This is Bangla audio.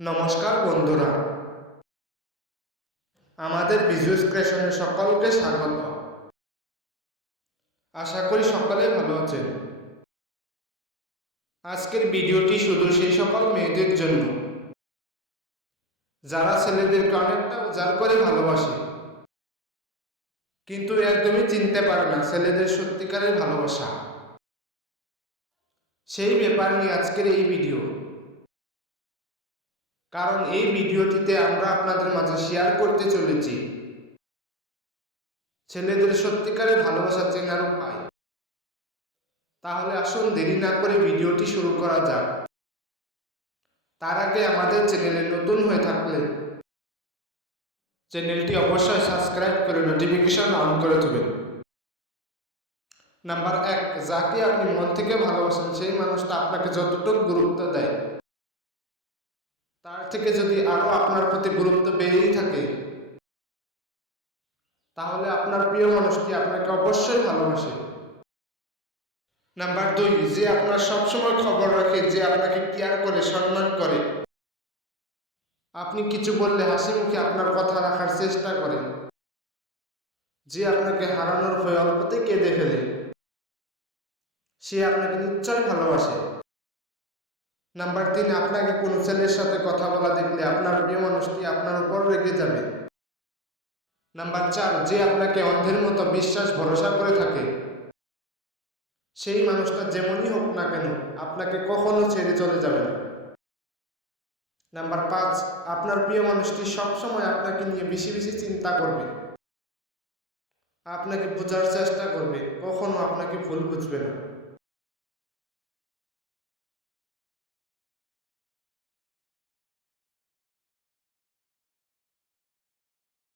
নমস্কার বন্ধুরা, আমাদের ভিজুয়াস ক্রিয়েশনে সকলকে স্বাগত। আশা করি সকলে ভালো আছেন। আজকের ভিডিওটি শুধু সেই সকল মেয়েদের জন্য যারা ছেলেদেরকে অনেকটা উজাড় করে ভালোবাসে, কিন্তু একদমই চিনতে পারে না ছেলেদের সত্যিকারের ভালোবাসা। সেই ব্যাপার নিয়ে আজকের এই ভিডিও। কারণ এই ভিডিওটিতে আমরা আপনাদের মাঝে শেয়ার করতে চলেছি ছেলেদের সত্যিকারের ভালোবাসা চেনার উপায়। তাহলে আসুন দেরি না করে ভিডিওটি শুরু করা যাক। তার আগে আমাদের চ্যানেলে নতুন হয়ে থাকলে চ্যানেলটি অবশ্যই সাবস্ক্রাইব করে নোটিফিকেশন অন করে দেবেন। নাম্বার 1, যাকে আপনি মন থেকে ভালোবাসেন সেই মানুষটা আপনাকে যতটুকু গুরুত্ব দেয় তার থেকে যদি আরো আপনার প্রতি গুরুত্ব বেড়েই থাকে, তাহলে আপনার প্রিয় মানুষটি আপনাকে অবশ্যই ভালোবাসে। নাম্বার 2, যে আপনার সবসময় খবর রাখে, যে আপনাকে কেয়ার করে, সম্মান করে, আপনি কিছু বললে হাসি মুখে আপনার কথা রাখার চেষ্টা করে, যে আপনাকে হারানোর ভয়ে অল্পতে কেঁদে ফেলে, সে আপনাকে নিশ্চয় ভালোবাসে। নাম্বার 3, আপনাকে কোনো ছেলের সাথে কথা বলা দেখলে আপনার প্রিয় মানুষটি আপনার উপর রেগে যাবে। নাম্বার 4, যে আপনাকে অন্ধের মতো বিশ্বাস ভরসা করে থাকে, সেই মানুষটা যেমনই হোক না কেন আপনাকে কখনো ছেড়ে চলে যাবে না। নাম্বার 5, আপনার প্রিয় মানুষটি সবসময় আপনাকে নিয়ে বেশি বেশি চিন্তা করবে, আপনাকে বোঝার চেষ্টা করবে, কখনো আপনাকে ভুল বুঝবে না।